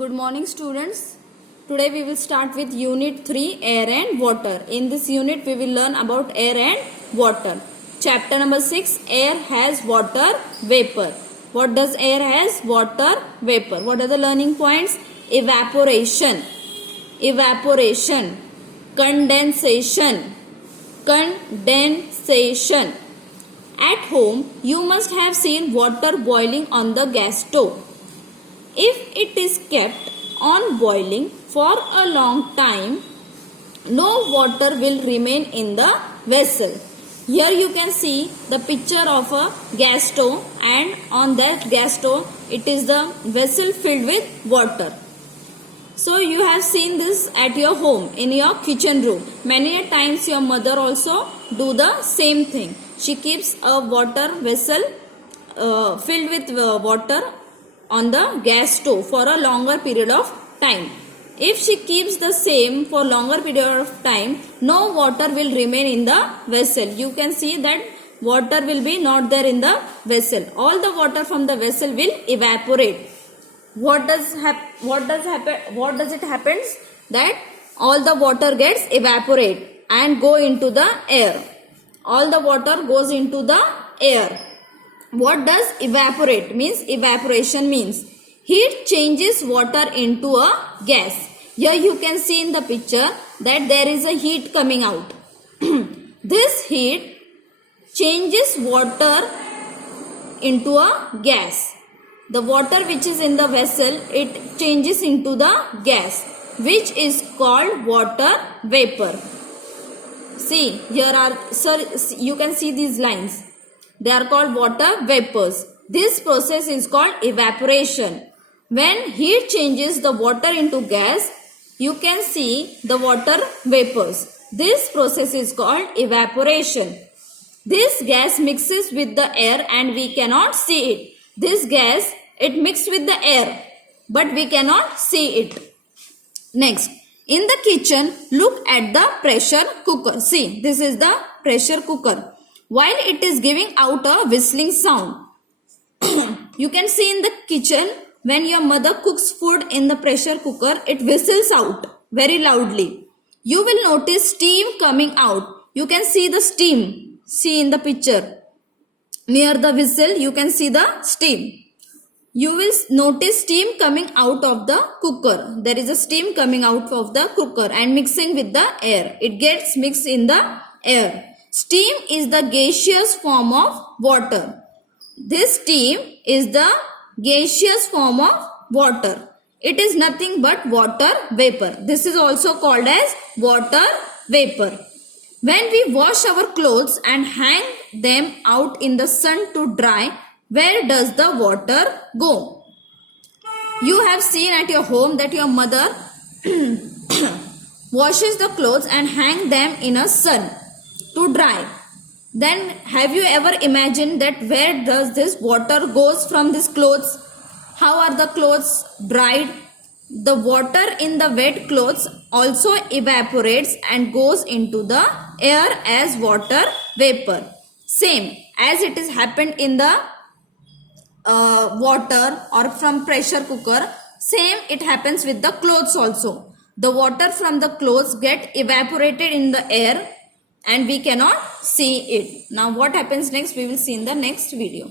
Good morning students. Today we will start with unit 3 air and water. In this unit we will learn about air and water. Chapter number 6 air has water vapor. What does air has? Water vapor. What are the learning points? Evaporation, evaporation, condensation, condensation. At home you must have seen water boiling on the gas stove. If it is kept on boiling for a long time, no water will remain in the vessel. Here you can see the picture of a gas stove, and on that gas stove it is the vessel filled with water. So you have seen this at your home, in your kitchen room. Many a times your mother also do the same thing. She keeps a water vessel filled with water on the gas stove for a longer period of time. If she keeps the same for longer period of time, no water will remain in the vessel. You can see that water will be not there in the vessel. All the water from the vessel will evaporate. What does it happens? That all the water gets evaporate and go into the air. All the water goes into the air. What does evaporate means? Evaporation means heat changes water into a gas. Here you can see in the picture that there is a heat coming out. This heat changes water into a gas. The water which is in the vessel, it changes into the gas, which is called water vapor. See, here are, you can see these lines. They are called water vapors. This process is called evaporation. When heat changes the water into gas, you can see the water vapors. This process is called evaporation. This gas mixes with the air and we cannot see it. This gas, it mixed with the air, but we cannot see it. Next, in the kitchen, look at the pressure cooker. See, this is the pressure cooker. While it is giving out a whistling sound, you can see in the kitchen, when your mother cooks food in the pressure cooker, it whistles out very loudly. You will notice steam coming out. You can see the steam. See in the picture. Near the whistle, you can see the steam. You will notice steam coming out of the cooker. There is a steam coming out of the cooker and mixing with the air. It gets mixed in the air. Steam is the gaseous form of water. This steam is the gaseous form of water. It is nothing but water vapor. This is also called as water vapor. When we wash our clothes and hang them out in the sun to dry, where does the water go? You have seen at your home that your mother washes the clothes and hang them in a sun to dry. Then have you ever imagined that where does this water goes from these clothes? How are the clothes dried? The water in the wet clothes also evaporates and goes into the air as water vapor. Same as it is happened in the water or from pressure cooker, same it happens with the clothes also. The water from the clothes get evaporated in the air and we cannot see it. Now what happens next, we will see in the next video.